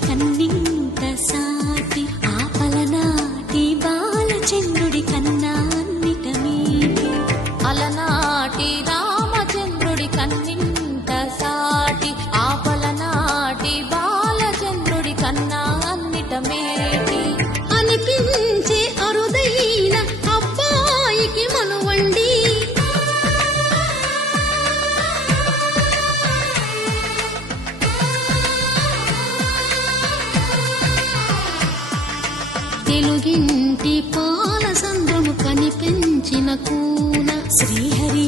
కన్నింత సాటి ఆపలనాటి బాలచంద్రుడి కన్నా అన్నిట మీటి అలనాటి రామచంద్రుడి కన్నింత సాటి ఆపలనాటి బాలచంద్రుడి కన్నా అన్నిట మేటి అనిపించే అరుదైన అబ్బాయికి మనువండి తెలుగింటి పాల సంద్రము కనిపించిన కూన శ్రీహరి